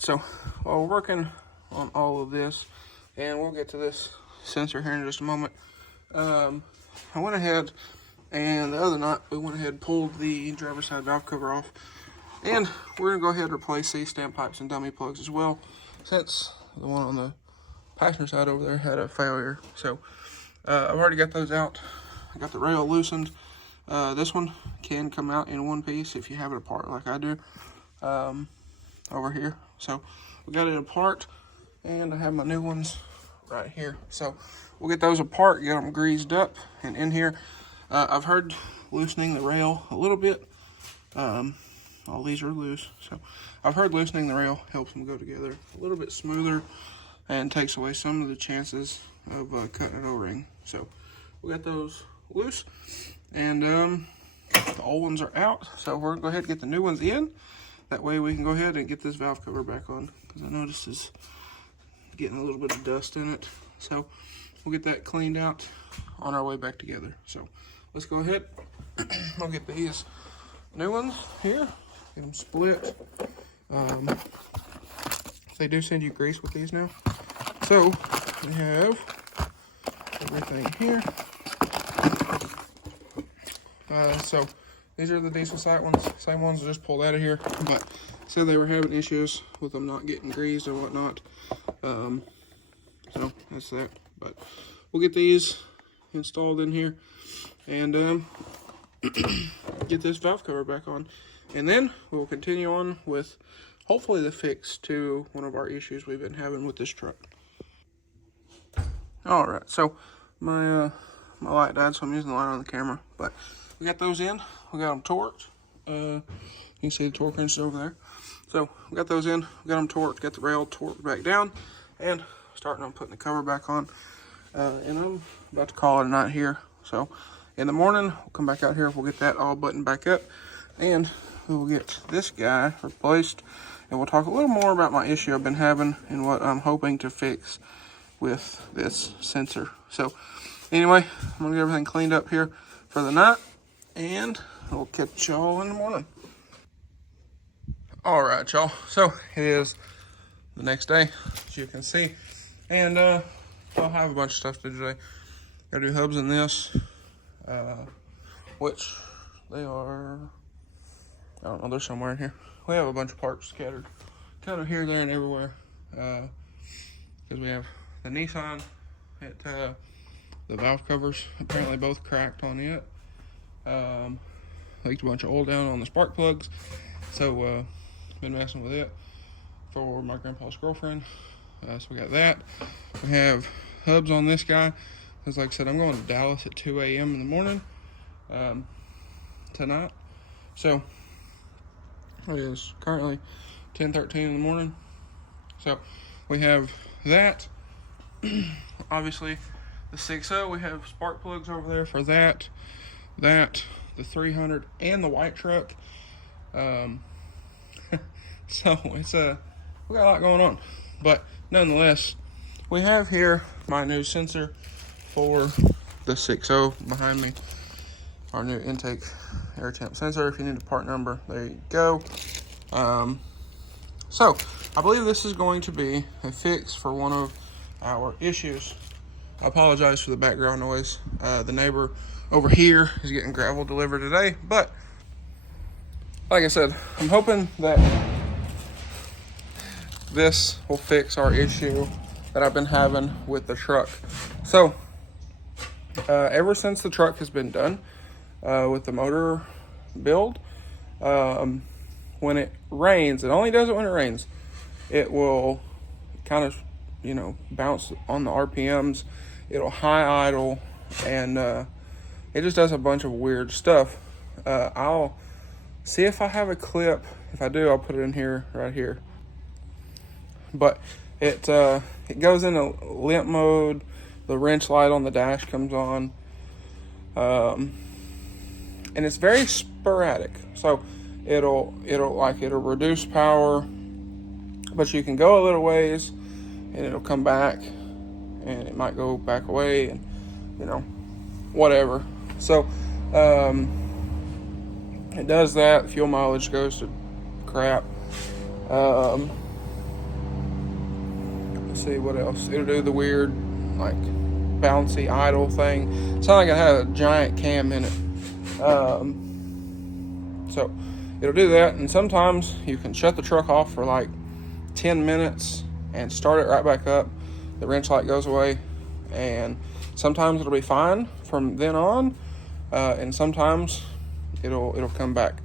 right, so while we're working on all of this, and we'll get to this sensor here in just a moment, I went ahead and the other night we went ahead and pulled the driver's side valve cover off, and we're gonna go ahead and replace these standpipes and dummy plugs as well, since the one on the passenger side over there had a failure. So I've already got those out. I got the rail loosened. This one can come out in one piece if you have it apart like I do over here. So we got it apart, and I have my new ones right here. So we'll get those apart, get them greased up, and in here I've heard loosening the rail a little bit. All these are loose, so I've heard loosening the rail helps them go together a little bit smoother and takes away some of the chances of cutting an O-ring. So we got those loose, and the old ones are out, so we're gonna go ahead and get the new ones in. That way we can go ahead and get this valve cover back on, because I noticed it's getting a little bit of dust in it. So we'll get that cleaned out on our way back together. So let's go ahead. I'll get these new ones here, get them split. They do send you grease with these now. So we have everything here. So these are the diesel sight ones, same ones I just pulled out of here, but said they were having issues with them not getting greased and whatnot. So that's that. But we'll get these installed in here and get this valve cover back on, and then we'll continue on with hopefully the fix to one of our issues we've been having with this truck. All right, so my light died, so I'm using the light on the camera, but we got those in. We got them torqued. You can see the torque wrench over there. So we got those in, we got them torqued, got the rail torqued back down, and starting on putting the cover back on. And I'm about to call it a night here. So in the morning, we'll come back out here, we'll get that all buttoned back up, and we'll get this guy replaced, and we'll talk a little more about my issue I've been having and what I'm hoping to fix with this sensor. So anyway, I'm gonna get everything cleaned up here for the night, and we'll catch y'all in the morning. All right, y'all, so it is the next day, as you can see, and I'll have a bunch of stuff to do today. Gotta do hubs in this, which they are, I don't know, they're somewhere in here. We have a bunch of parts scattered kind of here, there, and everywhere, because we have the Nissan, the valve covers apparently both cracked on it. Leaked a bunch of oil down on the spark plugs, so been messing with it for my grandpa's girlfriend. So we got that. We have hubs on this guy, because like I said, I'm going to Dallas at 2 a.m. in the morning tonight. So it is currently 10:13 in the morning. So we have that. Obviously the 6.0, we have spark plugs over there for that, the 300, and the white truck. So it's we got a lot going on, but nonetheless, we have here my new sensor for the 6.0 behind me, our new intake air temp sensor. If you need a part number, there you go. So I believe this is going to be a fix for one of our issues. I apologize for the background noise. The neighbor over here is getting gravel delivered today, but like I said, I'm hoping that this will fix our issue that I've been having with the truck. So ever since the truck has been done with the motor build, when it rains, it only does it when it rains, it will kind of, you know, bounce on the RPMs. It'll high idle, and it just does a bunch of weird stuff. I'll see if I have a clip. If I do, I'll put it in here, right here. But it goes into limp mode. The wrench light on the dash comes on, and it's very sporadic. So it'll reduce power, but you can go a little ways, and it'll come back, and it might go back away, and you know, whatever. So it does that. Fuel mileage goes to crap. let's see what else. It'll do the weird, like, bouncy idle thing. It's not like it had a giant cam in it. So it'll do that, and sometimes you can shut the truck off for like 10 minutes and start it right back up. The wrench light goes away, and sometimes it'll be fine from then on, and sometimes it'll come back.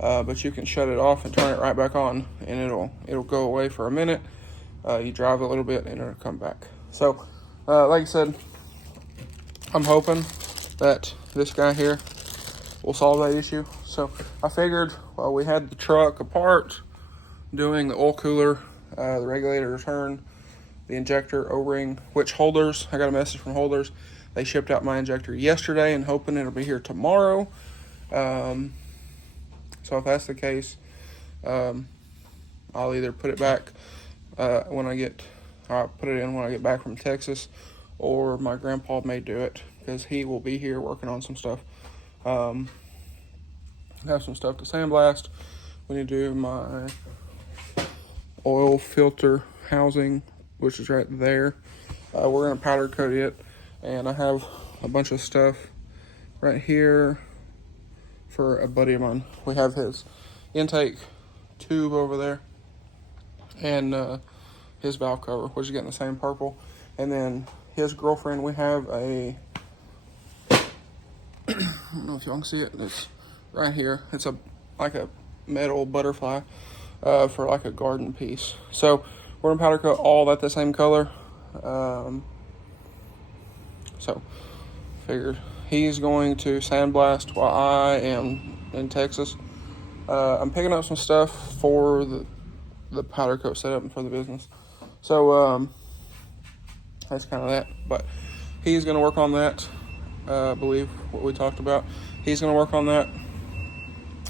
But you can shut it off and turn it right back on, and it'll go away for a minute. You drive a little bit, and it'll come back. So, like I said, I'm hoping that this guy here will solve that issue. So I figured while we had the truck apart, doing the oil cooler, the regulator return, the injector, O-ring, which Holders, I got a message from Holders. They shipped out my injector yesterday and hoping it'll be here tomorrow. So if that's the case, I'll either put it back I'll put it in when I get back from Texas, or my grandpa may do it because he will be here working on some stuff. Have some stuff to sandblast. We need to do my oil filter housing, which is right there. We're gonna powder coat it, and I have a bunch of stuff right here for a buddy of mine. We have his intake tube over there, and his valve cover, which is getting the same purple. And then his girlfriend, we have a, I don't know if y'all can see it, it's right here. It's like a metal butterfly for like a garden piece. So we're gonna powder coat all that the same color. So figured he's going to sandblast while I am in Texas. I'm picking up some stuff for the powder coat setup and for the business. So that's kind of that. But he's gonna work on that. I believe what we talked about. He's gonna work on that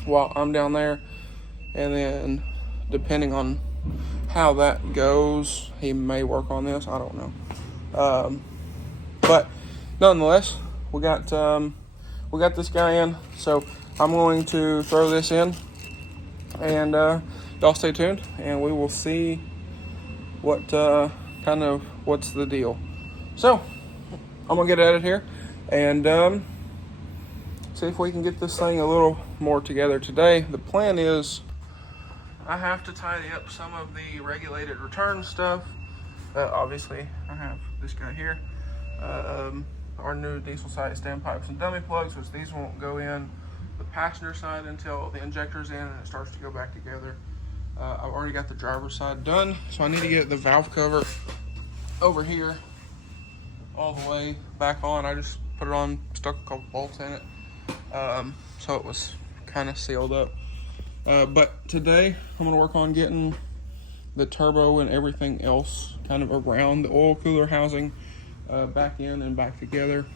while I'm down there, and then depending on how that goes, he may work on this. I don't know, but nonetheless, we got this guy in. So I'm going to throw this in, and y'all stay tuned, and we will see what's the deal. So I'm gonna get at it here, and see if we can get this thing a little more together today. The plan is I have to tidy up some of the regulated return stuff. Obviously, I have this guy here. Our new diesel side standpipes and dummy plugs, which these won't go in the passenger side until the injector's in and it starts to go back together. I've already got the driver's side done, so I need to get the valve cover over here all the way back on. I just put it on, stuck a couple bolts in it. So it was kind of sealed up. But today I'm gonna work on getting the turbo and everything else kind of around the oil cooler housing back in and back together.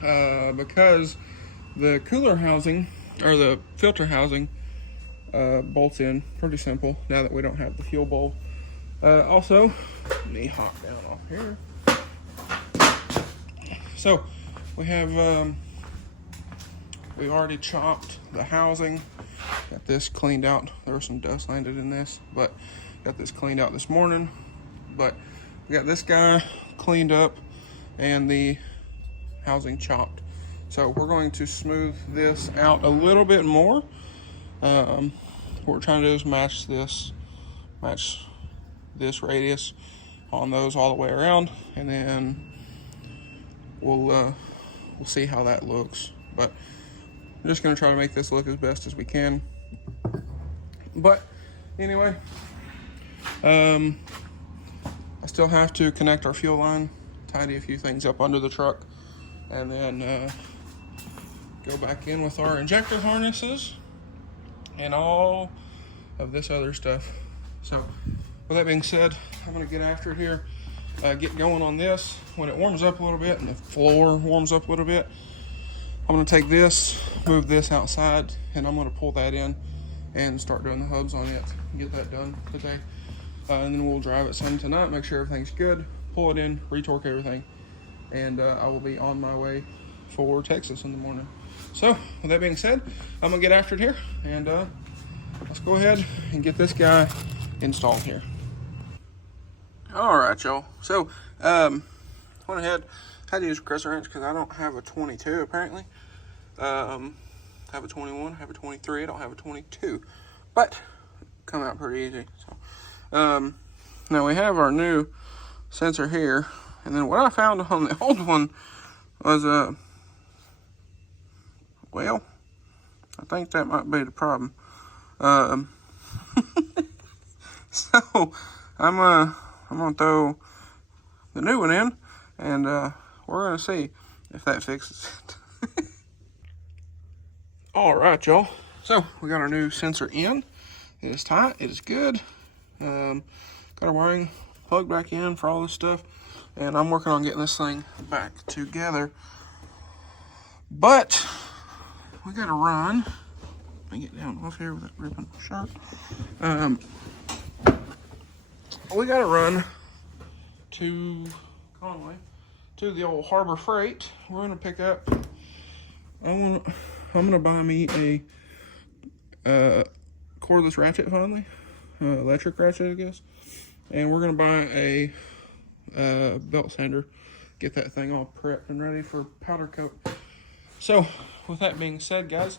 Because the cooler housing, or the filter housing, bolts in pretty simple now that we don't have the fuel bowl. Also, let me hop down off here. So we have we already chopped the housing, got this cleaned out. There was some dust landed in this, but got this cleaned out this morning. But we got this guy cleaned up and the housing chopped. So we're going to smooth this out a little bit more. What we're trying to do is match this radius on those all the way around, and then we'll see how that looks. But I'm just gonna try to make this look as best as we can. But anyway, I still have to connect our fuel line, tidy a few things up under the truck, and then go back in with our injector harnesses and all of this other stuff. So with that being said, I'm gonna get after it here, get going on this. When it warms up a little bit and the floor warms up a little bit, I'm gonna take this, move this outside, and I'm gonna pull that in and start doing the hubs on it, get that done today. And then we'll drive it some tonight, make sure everything's good, pull it in, retorque everything, and I will be on my way for Texas in the morning. So with that being said, I'm gonna get after it here, and let's go ahead and get this guy installed here. All right, y'all. So, went ahead, had to use a crescent wrench because I don't have a 22 apparently. I have a 21, I have a 23, I don't have a 22, but come out pretty easy. So, now we have our new sensor here, and then what I found on the old one was well, I think that might be the problem. So I'm gonna throw the new one in, and we're gonna see if that fixes it. All right, y'all. So we got our new sensor in. It is tight. It is good. Got our wiring plugged back in for all this stuff, and I'm working on getting this thing back together. But we got to run. Let me get down off here with that ripping shirt. We got to run to Conway, to the old Harbor Freight. We're gonna pick up. I'm gonna buy me a cordless ratchet finally, electric ratchet, I guess. And we're gonna buy a belt sander, get that thing all prepped and ready for powder coat. So, with that being said, guys,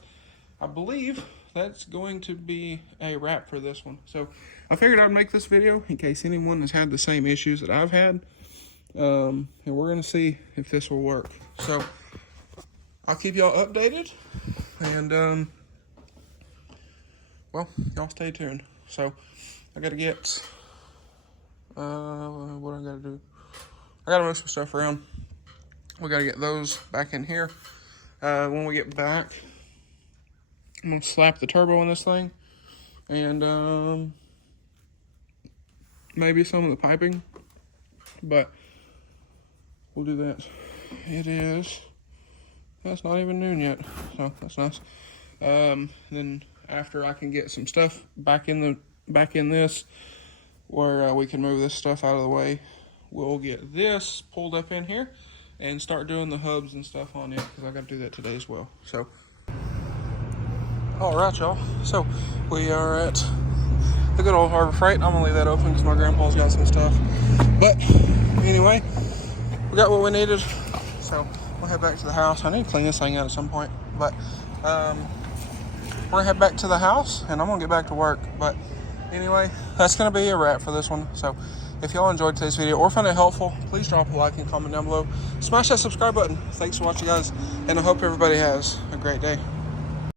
I believe that's going to be a wrap for this one. So, I figured I'd make this video in case anyone has had the same issues that I've had. And we're gonna see if this will work. So, I'll keep y'all updated, and well, y'all stay tuned. So, I gotta get, what I gotta do? I gotta move some stuff around. We gotta get those back in here. When we get back, I'm gonna slap the turbo on this thing, and maybe some of the piping, but we'll do that. That's not even noon yet, so that's nice. Then after I can get some stuff back in this, where we can move this stuff out of the way, we'll get this pulled up in here and start doing the hubs and stuff on it, because I got to do that today as well. So, all right, y'all. So we are at the good old Harbor Freight. I'm gonna leave that open because my grandpa's got some stuff. But anyway, we got what we needed. So we'll head back to the house. I need to clean this thing out at some point, but we're gonna head back to the house and I'm gonna get back to work. But anyway, that's gonna be a wrap for this one. So if y'all enjoyed today's video or found it helpful, please drop a like and comment down below. Smash that subscribe button. Thanks for watching, guys, and I hope everybody has a great day.